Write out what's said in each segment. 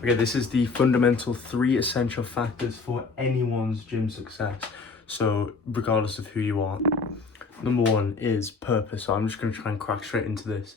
Okay, this is the fundamental 3 essential factors for anyone's gym success. So regardless of who you are. Number 1 is purpose. So I'm just going to try and crack straight into this.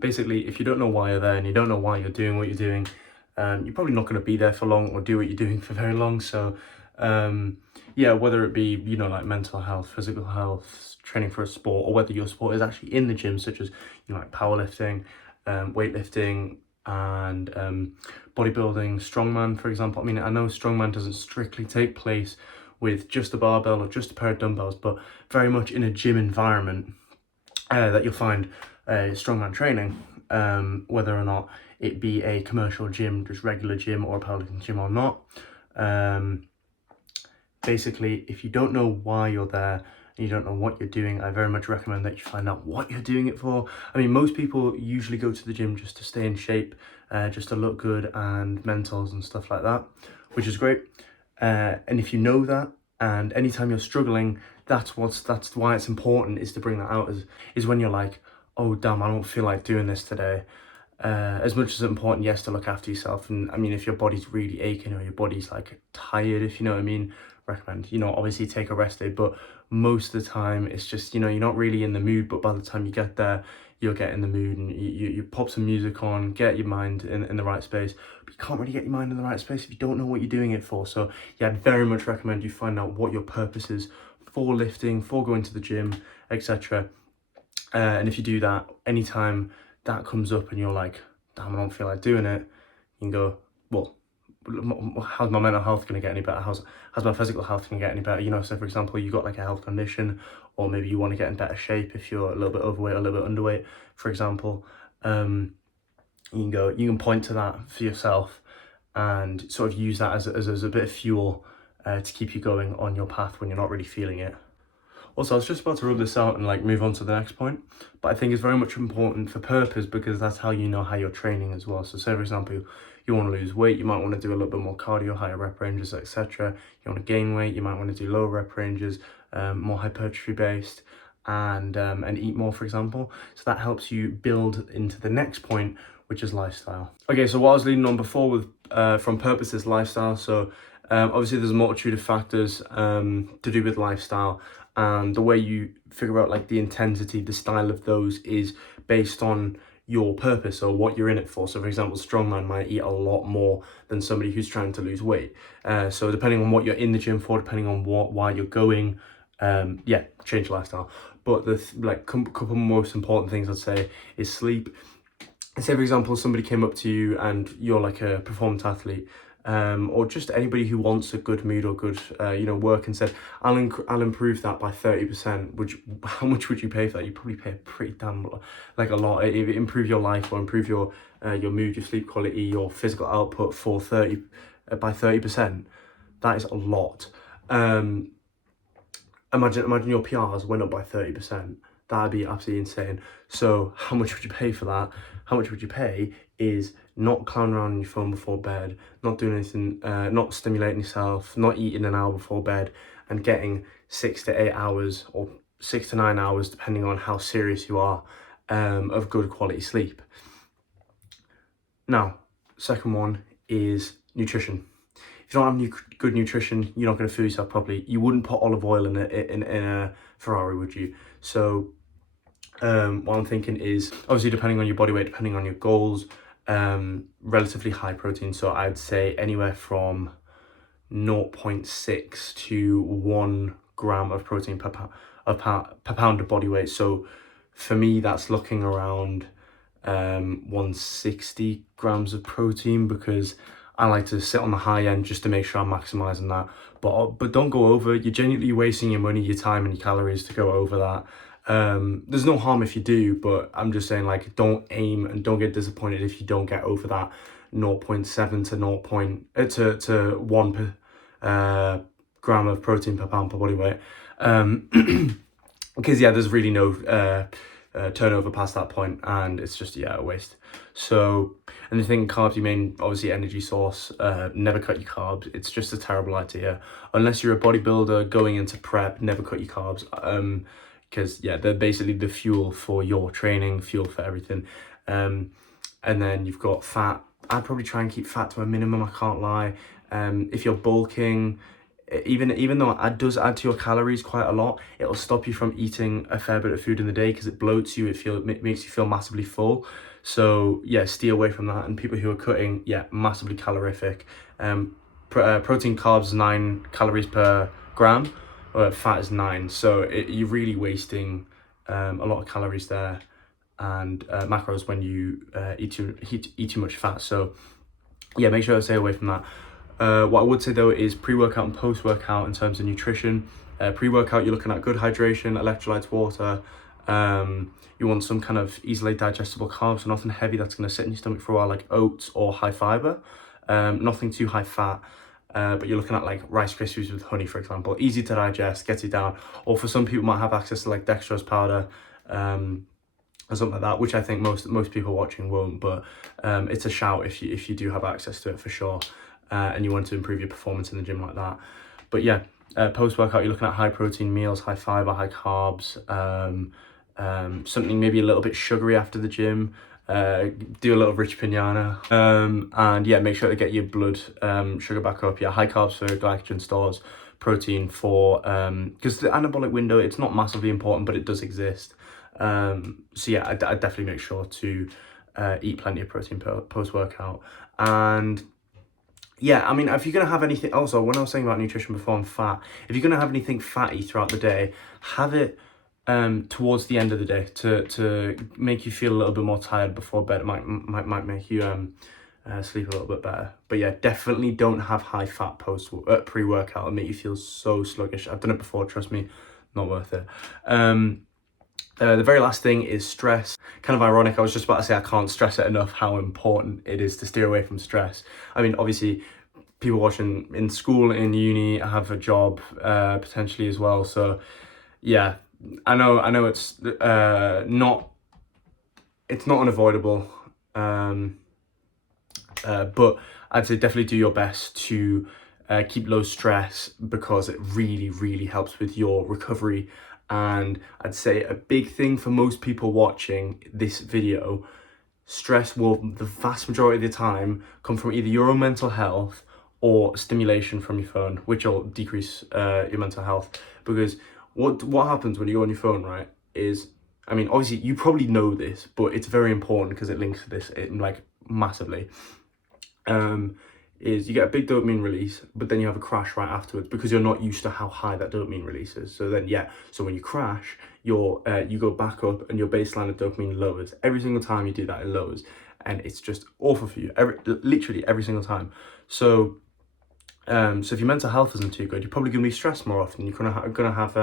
Basically, if you don't know why you're there and you don't know why you're doing what you're doing, you're probably not going to be there for long or do what you're doing for very long. So yeah, whether it be, you know, like mental health, physical health, training for a sport, or whether your sport is actually in the gym, such as, you know, like powerlifting, weightlifting, and bodybuilding, strongman, for example. I mean, I know strongman doesn't strictly take place with just a barbell or just a pair of dumbbells, but very much in a gym environment that you'll find strongman training, whether or not it be a commercial gym, just regular gym, or a powerlifting gym or not. Basically, if you don't know why you're there and you don't know what you're doing, I very much recommend that you find out what you're doing it for. I mean, most people usually go to the gym just to stay in shape, just to look good and mentals and stuff like that, which is great. And if you know that, and anytime you're struggling, that's why it's important, is to bring that out, is when you're like, oh damn, I don't feel like doing this today. As much as it's important, yes, to look after yourself. And I mean, if your body's really aching or your body's like tired, if you know what I mean, recommend, you know, obviously take a rest day. But most of the time it's just, you know, you're not really in the mood, but by the time you get there, you'll get in the mood, and you pop some music on, get your mind in the right space. But you can't really get your mind in the right space if you don't know what you're doing it for. So yeah, I'd very much recommend you find out what your purpose is for lifting, for going to the gym, etc. And if you do that, anytime that comes up and you're like, damn, I don't feel like doing it, you can go, well, how's my mental health going to get any better? How's my physical health going to get any better? You know, so for example, you got like a health condition, or maybe you want to get in better shape if you're a little bit overweight or a little bit underweight, for example. You can point to that for yourself and sort of use that as a bit of fuel to keep you going on your path when you're not really feeling it. Also, I was just about to rub this out and like move on to the next point, but I think it's very much important for purpose, because that's how you know how you're training as well. So say, for example, you want to lose weight, you might want to do a little bit more cardio, higher rep ranges, etc. You want to gain weight, you might want to do lower rep ranges, more hypertrophy based, and eat more, for example. So that helps you build into the next point, which is lifestyle. Okay, so what I was leading on before with from purpose is lifestyle. So obviously there's a multitude of factors to do with lifestyle, and the way you figure out like the intensity, the style of those is based on your purpose or what you're in it for. So for example, strongman might eat a lot more than somebody who's trying to lose weight. So depending on what you're in the gym for, depending on why you're going, yeah, change lifestyle. But the couple most important things I'd say is sleep. Say for example, somebody came up to you and you're like a performance athlete, or just anybody who wants a good mood or good work, and said, I'll improve that by 30%. How much would you pay for that? You probably pay a pretty damn like a lot. If it improve your life or improve your mood, your sleep quality, your physical output for by 30%, that is a lot. Imagine your PRs went up by 30%. That'd be absolutely insane. So how much would you pay for that? How much would you pay is not clowning around on your phone before bed, not doing anything, not stimulating yourself, not eating an hour before bed, and getting 6 to 8 hours or 6 to 9 hours, depending on how serious you are, of good quality sleep. Now, second one is nutrition. If you don't have good nutrition, you're not going to fuel yourself properly. You wouldn't put olive oil in a Ferrari, would you? So what I'm thinking is, obviously depending on your body weight, depending on your goals, relatively high protein. So I'd say anywhere from 0.6 to 1 gram of protein per pound of body weight. So for me, that's looking around 160 grams of protein, because I like to sit on the high end just to make sure I'm maximizing that. But don't go over. You're genuinely wasting your money, your time, and your calories to go over that. There's no harm if you do, but I'm just saying, like, don't aim and don't get disappointed if you don't get over that 0.7 to 1 gram of protein per pound per body weight. Because yeah, there's really no turnover past that point, and it's just a waste. So, and the thing, carbs, your main obviously energy source. Never cut your carbs. It's just a terrible idea unless you're a bodybuilder going into prep. Never cut your carbs, because yeah, they're basically the fuel for your training, fuel for everything. And then you've got fat, I'd probably try and keep fat to a minimum, I can't lie. If you're bulking, even though it does add to your calories quite a lot, it'll stop you from eating a fair bit of food in the day because it bloats you, it makes you feel massively full. So yeah, steer away from that. And people who are cutting, yeah, massively calorific. Protein, carbs 9 calories per gram, fat is 9, so you're really wasting a lot of calories there, and macros when you eat too much fat. So yeah, make sure to stay away from that. What I would say though is pre-workout and post-workout in terms of nutrition. Pre-workout, you're looking at good hydration, electrolytes, water. You want some kind of easily digestible carbs, so nothing heavy that's going to sit in your stomach for a while, like oats or high fiber. Nothing too high fat. But you're looking at like Rice Krispies with honey, for example, easy to digest, gets you down. Or for some people might have access to like dextrose powder, or something like that, which I think most people watching won't, but it's a shout if you do have access to it for sure, and you want to improve your performance in the gym like that. But yeah, post-workout, you're looking at high protein meals, high fiber, high carbs, something maybe a little bit sugary after the gym. Do a little rich piñata, and yeah, make sure to get your blood sugar back up. Yeah, high carbs for glycogen stores, protein for because the anabolic window, it's not massively important, but it does exist. So yeah, I definitely make sure to eat plenty of protein post-workout. And yeah, I mean, if you're gonna have anything, also when I was saying about nutrition before and fat, if you're gonna have anything fatty throughout the day, have it towards the end of the day to make you feel a little bit more tired before bed. It might make you sleep a little bit better. But yeah, definitely don't have high fat pre-workout. It'll make you feel so sluggish. I've done it before, trust me, not worth it. The very last thing is stress. Kind of ironic, I was just about to say I can't stress it enough how important it is to steer away from stress. I mean, obviously people watching in school, in uni, have a job potentially as well, so yeah, I know it's not unavoidable, but I'd say definitely do your best to keep low stress, because it really helps with your recovery. And I'd say a big thing for most people watching this video, stress will the vast majority of the time come from either your own mental health or stimulation from your phone, which will decrease your mental health. Because what happens when you're on your phone, right, is, I mean, obviously you probably know this, but it's very important because it links to this like massively. Is you get a big dopamine release, but then you have a crash right afterwards because you're not used to how high that dopamine release is. So then, yeah, so when you crash, you go back up and your baseline of dopamine lowers. Every single time you do that, it lowers, and it's just awful for you, literally every single time. So if your mental health isn't too good, you're probably going to be stressed more often. You're gonna have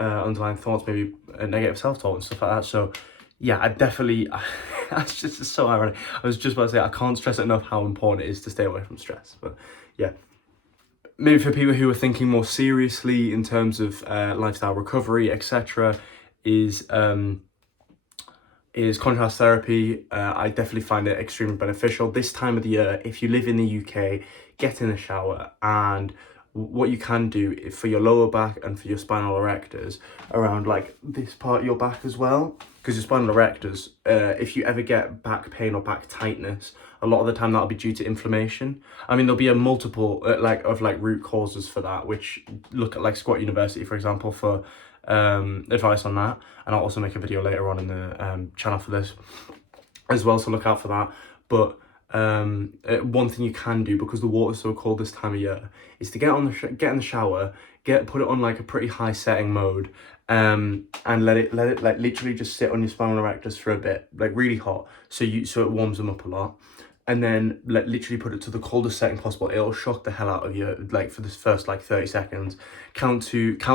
underlying thoughts, maybe a negative self-talk and stuff like that. So yeah, I definitely, that's just so ironic. I was just about to say, I can't stress enough how important it is to stay away from stress. But yeah, maybe for people who are thinking more seriously in terms of lifestyle recovery, etc., is contrast therapy. I definitely find it extremely beneficial. This time of the year, if you live in the UK, get in the shower, and what you can do for your lower back and for your spinal erectors, around like this part of your back as well, because your spinal erectors, if you ever get back pain or back tightness, a lot of the time that'll be due to inflammation. I mean, there'll be a multiple root causes for that, which look at like Squat University, for example, for advice on that, and I'll also make a video later on in the channel for this as well, so look out for that. But one thing you can do, because the water's so cold this time of year, is to get in the shower, put it on like a pretty high setting mode, and let it like literally just sit on your spinal erectors for a bit, like really hot, so it warms them up a lot, and then literally put it to the coldest setting possible. It'll shock the hell out of you, like for this first like 30 seconds. Count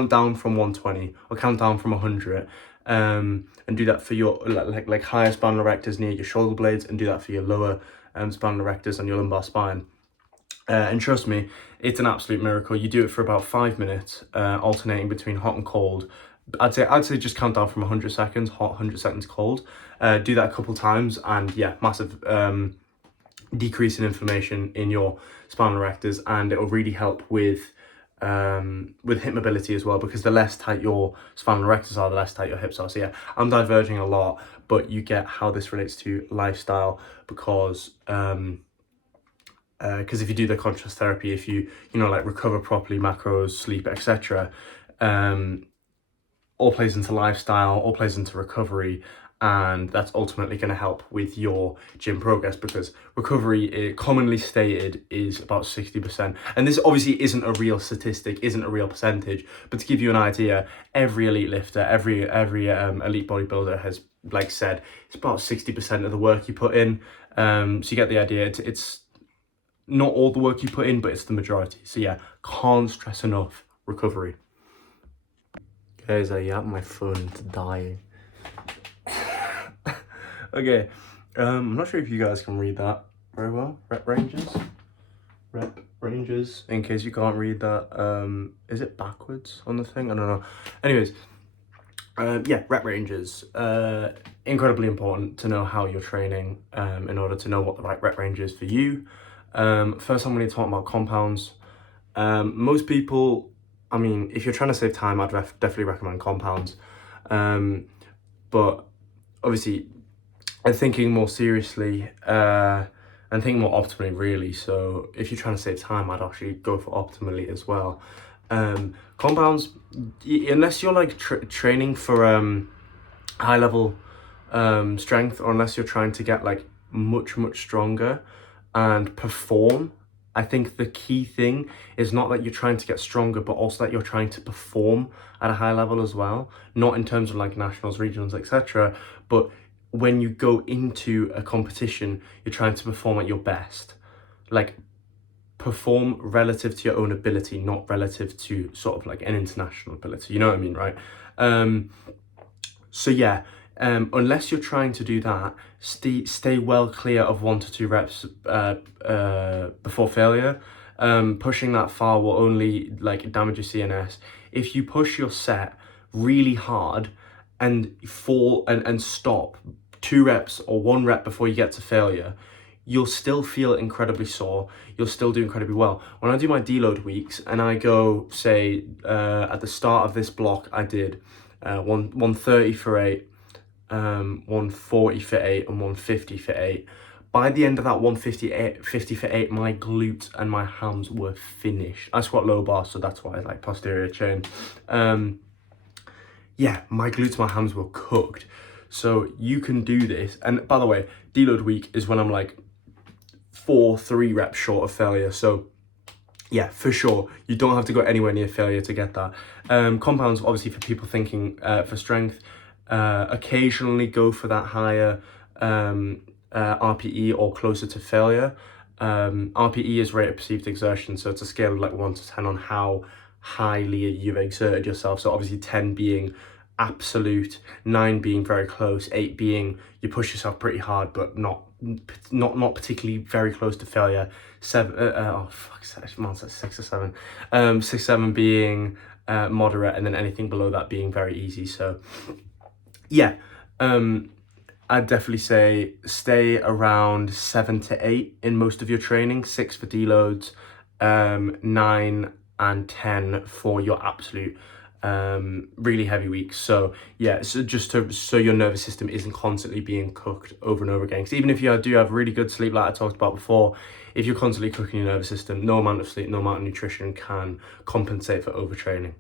down from 120 or count down from 100. And do that for your like higher spinal erectors near your shoulder blades, and do that for your lower spinal erectors on your lumbar spine. And trust me, it's an absolute miracle. You do it for about 5 minutes, alternating between hot and cold. I'd say just count down from 100 seconds hot, 100 seconds cold. Do that a couple times, and yeah, massive decrease in inflammation in your spinal erectors, and it will really help with with hip mobility as well, because the less tight your spinal erectors are, the less tight your hips are. So yeah, I'm diverging a lot, but you get how this relates to lifestyle, because if you do the contrast therapy, if you know, like recover properly, macros, sleep, etc., all plays into lifestyle, all plays into recovery, and that's ultimately going to help with your gym progress, because recovery, commonly stated, is about 60%. And this obviously isn't a real statistic, isn't a real percentage, but to give you an idea, every elite lifter, every elite bodybuilder has like said it's about 60% of the work you put in. So you get the idea. It's not all the work you put in, but it's the majority. So yeah, can't stress enough recovery. Guys, my phone's dying. Okay, I'm not sure if you guys can read that very well. Rep ranges. In case you can't read that, is it backwards on the thing? I don't know. Anyways, yeah, rep ranges. Incredibly important to know how you're training, in order to know what the right rep range is for you. First, I'm going to talk about compounds. Most people, I mean, if you're trying to save time, I'd definitely recommend compounds. But obviously, I'm thinking more seriously, and thinking more optimally, really. So if you're trying to save time, I'd actually go for optimally as well. Compounds, unless you're like training for high level strength, or unless you're trying to get like much stronger and perform, I think the key thing is not that you're trying to get stronger, but also that you're trying to perform at a high level as well. Not in terms of like nationals, regionals, etc., but when you go into a competition, you're trying to perform at your best. Like, perform relative to your own ability, not relative to sort of like an international ability. You know what I mean, right? So yeah, unless you're trying to do that, stay well clear of 1 to 2 reps before failure. Pushing that far will only like damage your CNS. If you push your set really hard and fall and stop 2 reps or 1 rep before you get to failure, you'll still feel incredibly sore. You'll still do incredibly well. When I do my deload weeks and I go, say, at the start of this block, I did 130 for 8, 140 for 8, and 150 for 8. By the end of that 150 for 8, my glutes and my hams were finished. I squat low bar, so that's why I like posterior chain. Yeah, my glutes, my hams were cooked. So you can do this. And by the way, deload week is when I'm like 3 reps short of failure. So yeah, for sure, you don't have to go anywhere near failure to get that. Compounds, obviously, for people thinking for strength, occasionally go for that higher RPE or closer to failure. RPE is rate of perceived exertion, so it's a scale of like 1 to 10 on how highly you've exerted yourself. So obviously 10 being absolute, 9 being very close, 8 being you push yourself pretty hard but not particularly very close to failure. 7 man said 6 or 7. 6, 7 being moderate, and then anything below that being very easy. So yeah, I'd definitely say stay around 7 to 8 in most of your training. 6 for deloads, 9 and 10 for your absolute really heavy weeks. So yeah, so just so your nervous system isn't constantly being cooked over and over again. Because even if you do have really good sleep, like I talked about before, if you're constantly cooking your nervous system, no amount of sleep, no amount of nutrition can compensate for overtraining.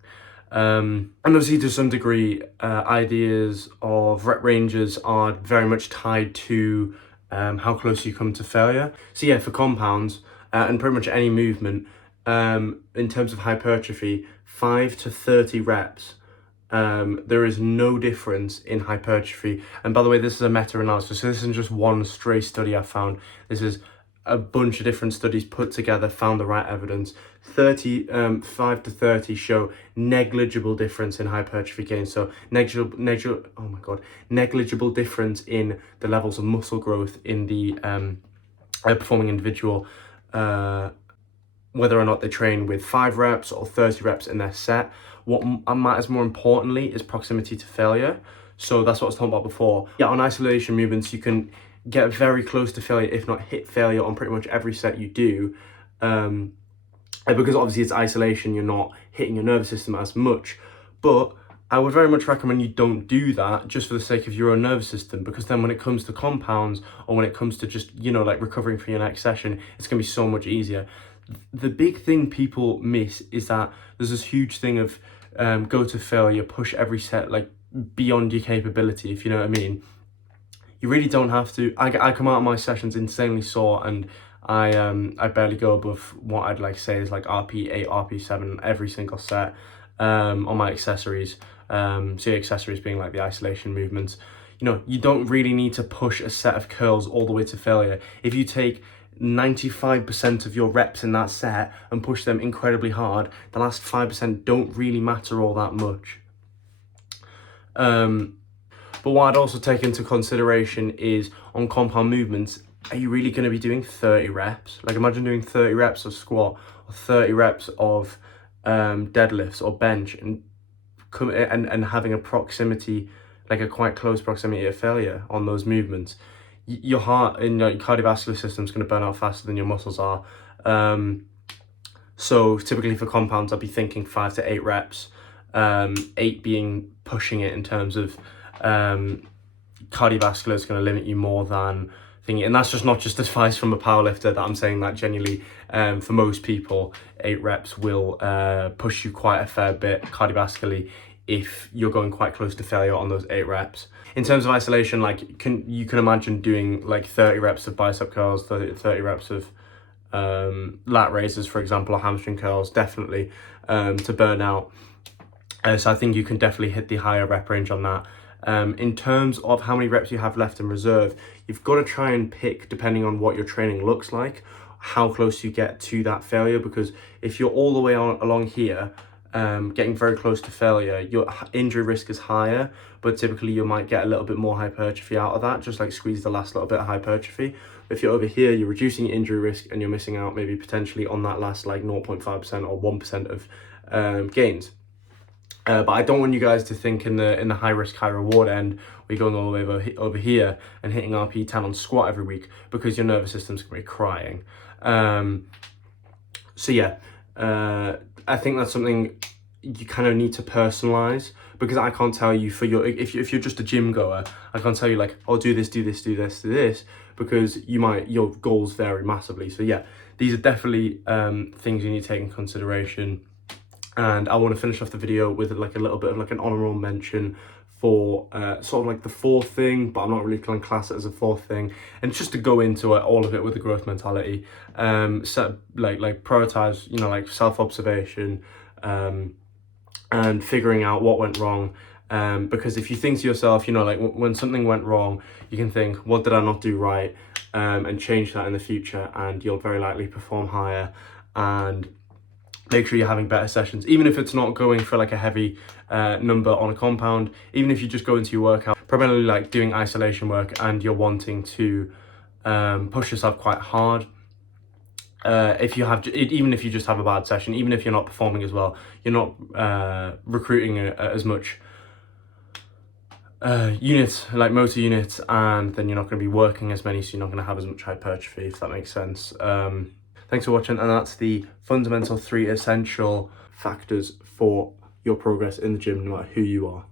And obviously, to some degree, ideas of rep ranges are very much tied to how close you come to failure. So yeah, for compounds and pretty much any movement, in terms of hypertrophy, 5 to 30 reps, there is no difference in hypertrophy. And by the way, this is a meta-analysis, so this isn't just one stray study I found. This is a bunch of different studies put together, found the right evidence. 5 to 30 show negligible difference in hypertrophy gain. So negligible difference in the levels of muscle growth in the performing individual, whether or not they train with 5 reps or 30 reps in their set. What matters more importantly is proximity to failure. So that's what I was talking about before. Yeah, on isolation movements, you can get very close to failure, if not hit failure, on pretty much every set you do. because obviously it's isolation, you're not hitting your nervous system as much. But I would very much recommend you don't do that just for the sake of your own nervous system, because then when it comes to compounds, or when it comes to just, you know, like recovering for your next session, it's going to be so much easier. The big thing people miss is that there's this huge thing of go to failure, push every set like beyond your capability, if you know what I mean. You really don't have to. I come out of my sessions insanely sore, and I barely go above what I'd like say is like RP8, RP7 every single set on my accessories. So your accessories being like the isolation movements. You know, you don't really need to push a set of curls all the way to failure. If you take 95% of your reps in that set and push them incredibly hard, the last 5% don't really matter all that much. But what I'd also take into consideration is on compound movements, are you really going to be doing 30 reps? Like imagine doing 30 reps of squat or 30 reps of deadlifts or bench, and having a proximity, like a quite close proximity of failure on those movements. Your heart and your cardiovascular system is going to burn out faster than your muscles are. So typically for compounds, I'd be thinking 5 to 8 reps, 8 being pushing it in terms of cardiovascular is going to limit you more than thinking. And that's just not just advice from a powerlifter, that I'm saying that genuinely for most people, 8 reps will push you quite a fair bit cardiovascularly if you're going quite close to failure on those 8 reps. In terms of isolation, like you can imagine doing like 30 reps of bicep curls, 30 reps of lat raises, for example, or hamstring curls, definitely to burn out. So I think you can definitely hit the higher rep range on that. In terms of how many reps you have left in reserve, you've got to try and pick, depending on what your training looks like, how close you get to that failure. Because if you're all the way along here, getting very close to failure, your injury risk is higher, but typically you might get a little bit more hypertrophy out of that, just like squeeze the last little bit of hypertrophy. If you're over here, you're reducing your injury risk and you're missing out maybe potentially on that last like 0.5% or 1% of gains. But I don't want you guys to think in the high risk, high reward end, where you're going all the way over here and hitting RP10 on squat every week, because your nervous system's going to be crying. So yeah, I think that's something you kind of need to personalize, because I can't tell you for if you're just a gym goer, I can't tell you like, oh, do this, do this, do this, do this, because your goals vary massively. So yeah, these are definitely things you need to take in consideration. And I want to finish off the video with like a little bit of like an honorable mention for sort of like the fourth thing, but I'm not really going to class it as a fourth thing. And just to go into it, all of it with the growth mentality, like prioritize, you know, like self-observation and figuring out what went wrong. Because if you think to yourself, you know, like when something went wrong, you can think, what did I not do right? And change that in the future, and you'll very likely perform higher and make sure you're having better sessions, even if it's not going for like a heavy number on a compound. Even if you just go into your workout primarily like doing isolation work and you're wanting to push yourself quite hard, even if you just have a bad session, even if you're not performing as well, you're not recruiting as much units, like motor units, and then you're not going to be working as many, so you're not going to have as much hypertrophy, if that makes sense. Thanks for watching, and that's the fundamental 3 essential factors for your progress in the gym, no matter who you are.